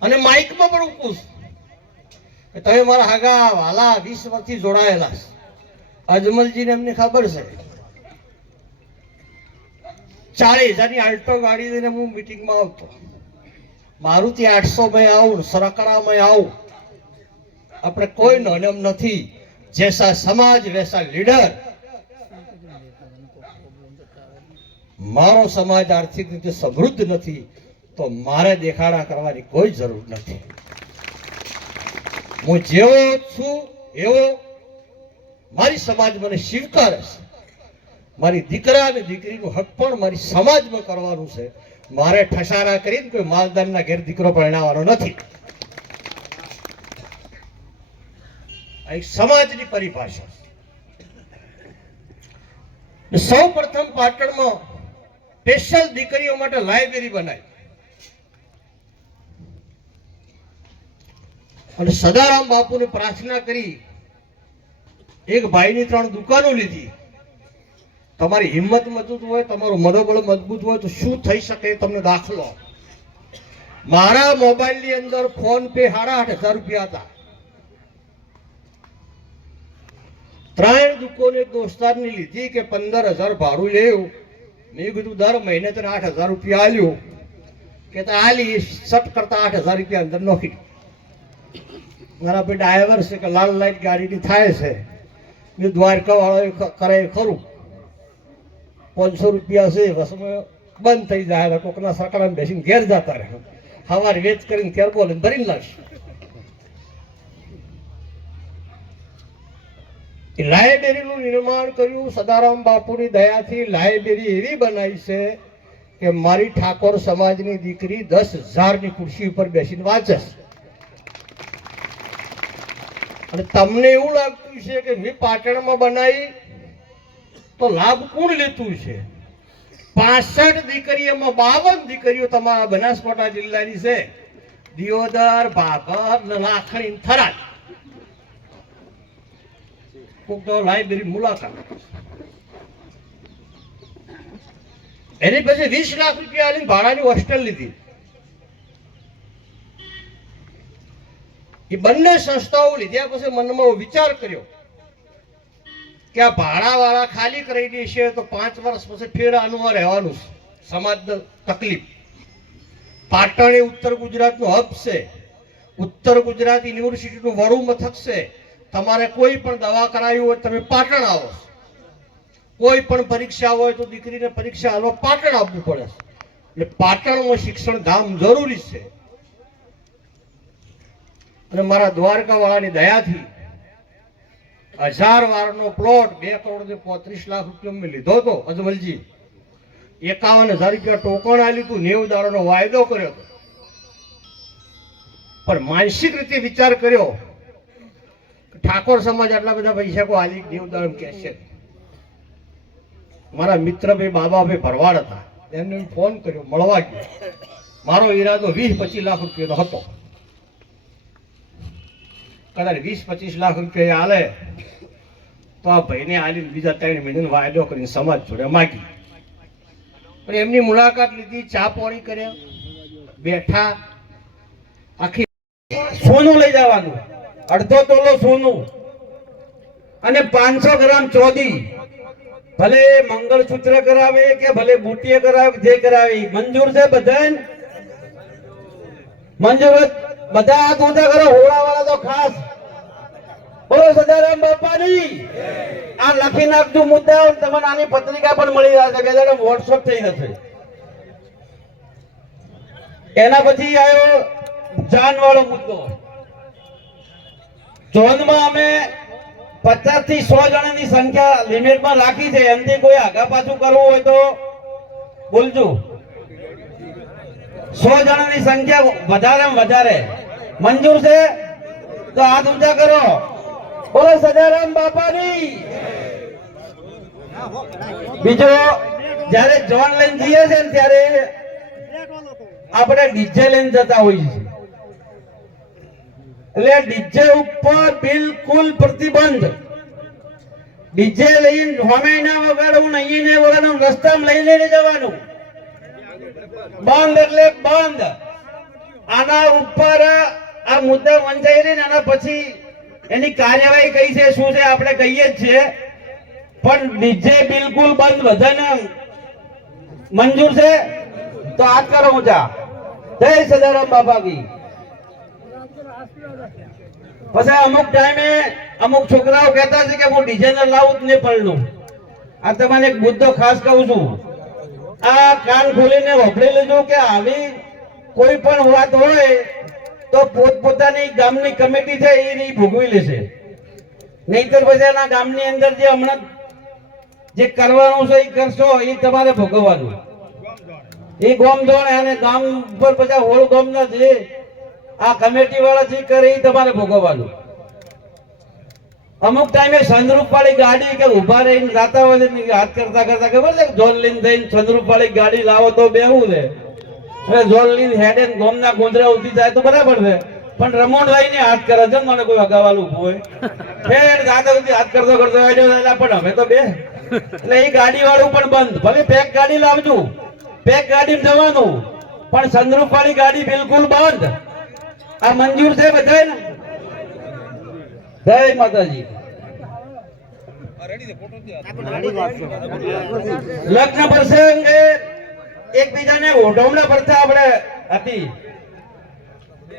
અને માઇકમાં પણ હું કે તમે મારા હાગા વાલા 20 વર્ષથી જોડાયેલા છે. અજમલજીને એમને ખબર છે 40,000ની આલ્ટો ગાડી લઈને હું મીટિંગમાં આવતો. મારુતિ 800 માં આવું, સરકડામાં આવું. આપણે કોઈ નોનમ નથી. જૈસા સમાજ વૈસા લીડર. મારો સમાજ આર્થિક રીતે સમૃદ્ધ નથી તો મારે દેખાડા કરવાની કોઈ જરૂર નથી. હું જેવો છું એવો મારી સમાજ મને સ્વીકારે છે. મારી દીકરા અને દીકરીનું હક પણ મારી સમાજમાં કરવાનું છે. મારે ઠસારા કરીને કોઈ માલદારના ઘેર દીકરો પરણાવવાનો નથી. આ એક સમાજની પરિભાષા. સૌ પ્રથમ પાટણમાં સ્પેશિયલ દીકરીઓ માટે લાઇબ્રેરી બનાવી અને સદારામ બાપુને પ્રાર્થના કરી. એક ભાઈની 3 દુકાનો લીધી. તમારી હિંમત મજબૂત હોય, તમારું મનોબળ મજબૂત હોય તો શું થઈ શકે તમને દાખલો. મારા મોબાઈલની અંદર ફોન પે 8,500 રૂપિયા હતા. 3 દુકાનો એક દોસ્તારની લીધી કે 15,000 ભાડું લેવું. મેં કીધું દર મહિને તને 8,000 રૂપિયા આલ્યું કે આલી સટ કરતા 8,000 રૂપિયા અંદર નોખી. મારા ભાઈ ડ્રાઈવર છે કે લાલ લાઈટ ગાડીની થાય છે. મેં દ્વારકા વાળો કરે ખરું. 500 રૂપિયા છે બસમાં બંધ થઈ જાય. કોકના સરકારમાં બેસીને ઘેર જતા રહે. સવારે વેચ કરીને ઘેર બોલે ભરીને લાવશે. લાઇબ્રેરીનું નિર્માણ કર્યું. સદારામ બાપુની દયાથી લાઇબ્રેરી એવી બનાવી છે કે મારી ઠાકોર સમાજની દીકરી 10,000ની ખુરશી ઉપર બેસીને વાંચે છે. અને તમને એવું લાગતું છે કે મેં પાટણમાં બનાવી તો લાભ કોણ લેતું છે? 65 દીકરીઓમાં 52 દીકરીઓ તમારા બનાસકાંઠા જિલ્લાની છે. દિયોદર, ભાભર, લાખણી, થરાદ. લાઇબ્રેરી મુલાકાત એની પછી 20 લાખ રૂપિયા આલીને ભાડાની હોસ્ટેલ લીધી. એ બંને સંસ્થાઓ લીધા પછી મનમાં વિચાર કર્યો કે આ ભાડાવાળા ખાલી કરી દેશે તો 5 વર્ષ પછી ફેર આનું રહેવાનું છે. સમાજની તકલીફ. પાટણ એ ઉત્તર ગુજરાતનું હબ છે. ઉત્તર ગુજરાત યુનિવર્સિટીનું વડું મથક છે. તમારે કોઈ પણ દવા કરાવી હોય તમે પાટણ આવો. કોઈ પણ પરીક્ષા હોય તો દીકરીને પરીક્ષા આલવા પાટણ આવવું પડે. એટલે પાટણમાં શિક્ષણ ધામ જરૂરી છે. અને મારા દ્વારકા વાળાની દયાથી 1000 વારનો પ્લોટ 2 કરોડ ને 35 લાખ રૂપિયા મેં લીધો હતો. અજમલજી 51,000 રૂપિયા ટોકણ આલ્યું હતું. 90 દાડાનો વાયદો કર્યો હતો. પણ માનસિક રીતે વિચાર કર્યો ઠાકોર સમાજ આટલા બધા પૈસા કો આલી દેવદારમ કે છે. મારા મિત્ર ભાઈ બાબાભાઈ ભરવાડ હતા. એમને ફોન કર્યો, મળવા ગયો. મારો ઈરાદો 20-25 લાખ રૂપિયાનો હતો. કદાચ 20-25 લાખ રૂપિયા આલે તો આ ભાઈને આલી બીજા 3 મહિનાનો વાયદો કરીને સમાજ જોડે માગી. પણ એમની મુલાકાત લીધી, ચા પાણી કર્યા, બેઠા. આખી સોનું લઈ જવાનું, 1/2 તોલો સોનું અને 500 ગ્રામ ચોદી. ભલે મંગળસૂત્ર કરાવે કે ભલે બુટીએ કરાવે, જે કરાવે મંજૂર છે બધાને. મંજૂર બધા હાથ ઊંચા કરો. હોળા વાળા તો ખાસ બોલો સદારામ બાપાની. આ લખી નાખજો મુદ્દા. તમને આની પત્રિકા પણ મળી રહેશે. બે દાડા વોટ્સઅપ થઈ જશે. એના પછી આવ્યો જાન વાળો મુદ્દો. ઝોનમાં અમે 50 થી 100 જણાની સંખ્યા લિમિટમાં રાખી છે. એમથી કોઈ આગા પાછું કરવું હોય તો બોલજો. 100 જણાની સંખ્યા વધારેમાં વધારે મંજૂર છે તો હાથ ઊંચા કરો. બોલો સદારામ બાપાની. બીજો જયારે જોન લઈને જઈએ છે ને ત્યારે આપણે ડીજે લઈને જતા હોઈએ છીએ. એટલે ડીજે ઉપર બિલકુલ પ્રતિબંધ. ડીજે લઈને હોમે ના વગાડવું, નહીં ને વગાડવું, રસ્તામાં લઈ લઈને જવાનું. બંધ એટલે બંધ. આના ઉપર આ મુદ્દા વંચાઈ રહી ને આના પછી એની કાર્યવાહી કઈ છે શું છે આપણે કહીએ જ છીએ, પણ ડીજે બિલકુલ બંધ. બધાને મંજૂર છે તો હાથ કરો ઊંચા. જય સદારામ બાપા કી. પછી અમુક ટાઈમે અમુક છોકરાઓ કહેતા છે કે હું ડિઝાઇનર લાવું જ નહીં પડલું. આ તમને એક મુદ્દો ખાસ કહું છું, આ કાન ખોલીને વાપરી લેજો કે આવી કોઈ પણ વાત હોય તો પોતપોતાની ગામની કમિટી છે એ નહીં ભોગવી લેશે, નહીતર પછી એના ગામની અંદર જે હમણાં જે કરવાનું છે એ કરશો એ તમારે ભોગવવાનું. એ ગામ જોણ અને ગામ ઉપર પછી હોળ ગામના જે આ કમિટી વાળા જે કરે એ તમારે ભોગવવાનું. અમુક ટાઈમે સંદરૂપ વાળી ગાડી કે ઉભા રહીને જાતા હોય હાથ કરતા કરતા ખબર છે જોન લઈને થઈને સંદરૂપ વાળી ગાડી લાવો તો બેવું છે. જોન લઈને હેડે ગોમના ગોંદરા ઉધી જાય તો બરાબર છે, પણ રમોણભાઈ ને હાથ કરે છે મને કોઈ અગાવાલું ઉભું હોય ફેર જાતા સુધી હાથ કરતો કરતો હેડ્યો પણ હવે તો બે એટલે એ ગાડી વાળું પણ બંધ. ભલે પેક ગાડી લાવજો, પેક ગાડી જવાનું, પણ સંદરૂપ વાળી ગાડી બિલકુલ બંધ. આ મંજૂર છે બધાય ને? જય માતાજી. લગ્ન પ્રસંગે એકબીજાને ઓઢવણા પડતા આપણે હતી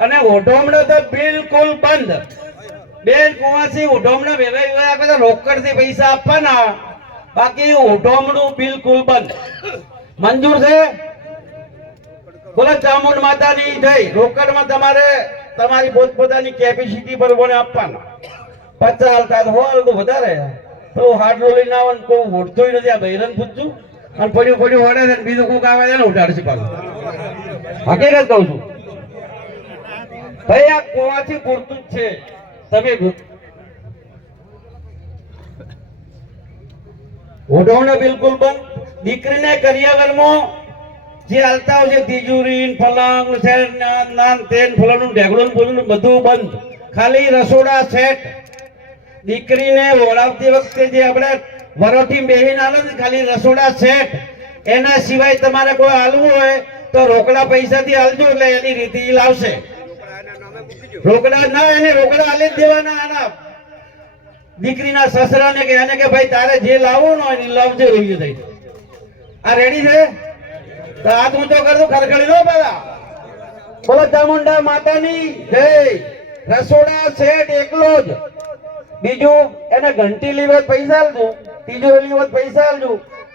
અને ઓઢવણા તો બિલકુલ બંધ. બેન કુવાસી ઓઢવણા વેવાઈ આપે તો રોકડ થી પૈસા આપવાના, બાકી ઓઢવણું બિલકુલ બંધ. મંજૂર છે? બોલો ચામુંડ માતાની જય. રોકડમાં તમારે તમારી પોતપોતાની કેપેસિટી પ્રમાણે આપવાના. 50 હાલતા તો વધારે તો હાડલો લઈને આવે ને કોઈ ઓઢતો નથી. આ બહેરન પૂછતું અને પડ્યું પડ્યું વળે છે બીજું કોઈક આવે છે ને ઉઠાડશે પાછું. હકીકત કહું છું ભાઈ, આ કુવાથી પૂરતું જ છે. તમે ઓઢવણે બિલકુલ બંધ. દીકરીને કરિયાવરમાં જે હાલતા હોય છે તિજોરી પલંગ સેટ નાન તેન ફલાણું ઢેગડું બોલું બધું બંધ. ખાલી રસોડા સેટ. દીકરીને ઓળાવતી વખતે જે આપણે વરોઠી બેહીને આલે ને ખાલી રસોડા સેટ, એના સિવાય તમારે કોઈ હાલવું હોય તો રોકડા પૈસાથી હાલજો એટલે એની રીતિ લાવશે. રોકડા ના એને રોકડા હાલી જ દેવાના. આના દીકરીના સસરાને કે એને કે ભાઈ તારે જે લાવવું ને એની લાવજો. રહી થઈ આ રેડી છે તો હાથ ઊંચો કરજો, ખરખડી નો પેલા. બોલો ચામુંડા માતાની જય. રસોડા સેટ એકલો જ. બીજું એને ઘંટી લેવા પૈસા આલજો, તિજોરી લેવા પૈસા આલજો.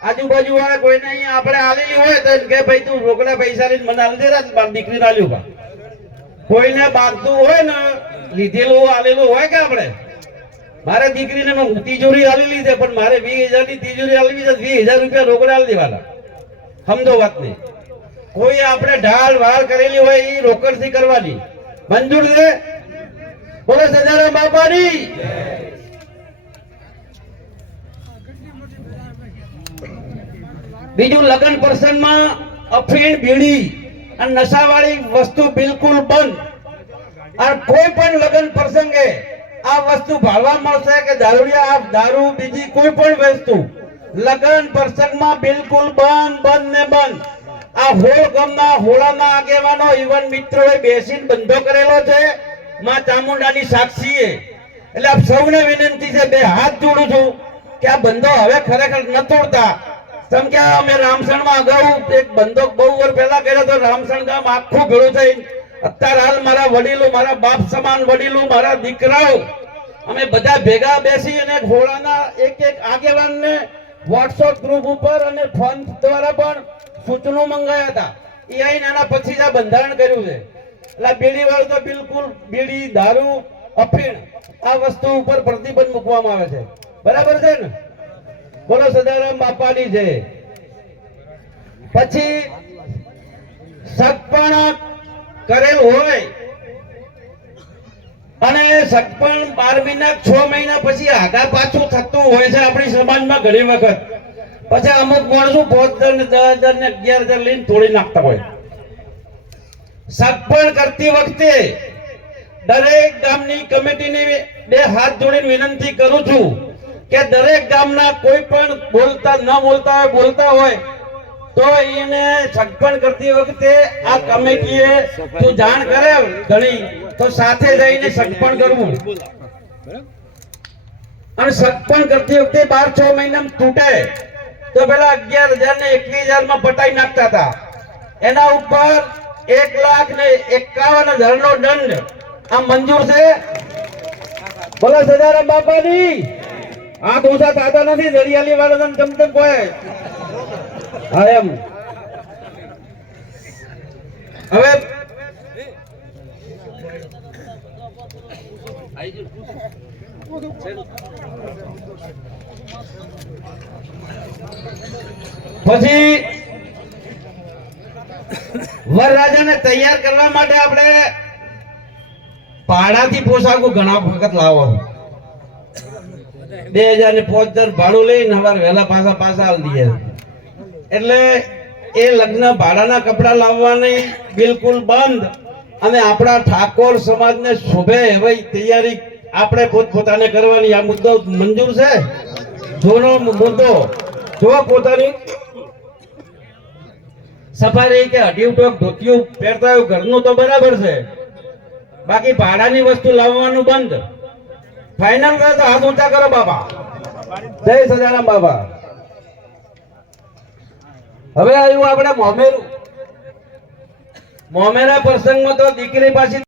આજુબાજુ વાળા કોઈને અહીંયા આપણે આલેલી હોય તો કે ભાઈ તું રોકડા પૈસા લઈને મને આલી દે, મારી દીકરીને આલ્યું બા. કોઈને બાંધતું હોય ને લીધેલું આલેલું હોય કે આપણે મારે દીકરીને તિજોરી આલેલી છે પણ મારે 20,000 ની તિજોરી આલવી છે, 20,000 રૂપિયા રોકડા આલી દેવાના. સમજો વાત નહીં. કોઈ આપણે ઢાળ વાળ કરેલી હોય એ રોકડ થી કરવાની. મંજૂર છે? બોલો સદારામ બાપાની. બીજું લગ્ન પ્રસંગમાં અફીણ બીડી અને નશાવાળી વસ્તુ બિલકુલ બંધ. અને કોઈ પણ લગ્ન પ્રસંગે આ વસ્તુ ભાળવા મળશે કે દારૂડિયા આ દારૂ બીજી કોઈ પણ વસ્તુ લગ્ન પ્રસંગમાં બિલકુલ બંધ બંધ ને બંધ. આ હોળ ગામના હોળાના આગેવાનો યુવાન મિત્રોએ બેસીને બંધો કરેલો છે માં ચામુંડાની સાક્ષીએ. એટલે આપ સૌને વિનંતી છે, બે હાથ જોડું છું કે આ બંધો હવે ખરેખર ન તોડતા. કેમ કે અમે રામસણમાં અગાઉ એક બંધો બહુ વર્ષ પહેલા કર્યો હતો. રામસણ ગામ આખું ભેળું થઈ અત્યારે હાલ મારા વડીલો, મારા બાપ સમાન વડીલો, મારા દીકરાઓ અમે બધા ભેગા બેસી અને હોળાના એક એક આગેવાનને વોટ્સએપ ગ્રુપ ઉપર અને ફોન દ્વારા પણ સૂચનો મંગાયા હતા. એ આઈને આના પછી આ બંધારણ કર્યું છે. એટલે બીડી વાળું તો બિલકુલ બીડી, દારૂ, અફીણ આ વસ્તુ ઉપર પ્રતિબંધ મૂકવામાં આવે છે. બરાબર છે ને? બોલો સદારામ બાપાની છે. પછી સગપણ કરેલ હોય અને સગપણ 12 મહિના 6 મહિના પછી આગા પાછું થતું હોય છે આપણી સમાજમાં ઘણી વખત. પછી અમુક માણસો 5,000 ને 10,000 ને 11,000 લઈને તોડી નાખતા હોય. સગપણ કરતી વખતે દરેક ગામની કમિટીની બે હાથ જોડીને વિનંતી કરું છું કે દરેક ગામના કોઈ પણ બોલતા ન બોલતા હોય તો એને સગપણ કરતી વખતે આ કમિટીએ તું જાણ કરે ઘણી તો સાથે જઈને સગપણ કરવું અને સગપણ કરતી વખતે 12-6 મહિનામાં તૂટે તો પેલા 11,000 ને 21,000 માં પટાઈ નાખતા હતા એના ઉપર 1,51,000 નો દંડ આ મંજૂર છે બોલો સદારામ બાપાની આ દોસા થતા નથી જડિયાલી વાળા તમ કોઈ હા એમ હવે પછી વરરાજાને તૈયાર કરવા માટે આપણે ભાડાથી પોશાકો ઘણા વખત લાવવાનું 2005 ભાડું લઈને હવાર વહેલા પાછા આલ દઈએ એટલે એ લગ્ન ભાડાના કપડા લાવવાની બિલકુલ બંધ અને આપણા ઠાકોર સમાજને શોભે એવી તૈયારી આપણે પોતપોતાને કરવાની આ મુદ્દો મંજૂર છે જોનો મુદ્દો જો પોતાની સફારી કે અઢી ટોક ધોતિયું પહેરતા હોય ઘરનું તો બરાબર છે બાકી ભાડાની વસ્તુ લાવવાનું બંધ ફાઇનલ કરે તો હાથ ઊંચા કરો બાબા જય સદારામ બાબા હવે આવ્યું આપણે મોમેરા પ્રસંગમાં તો દીકરી પાસે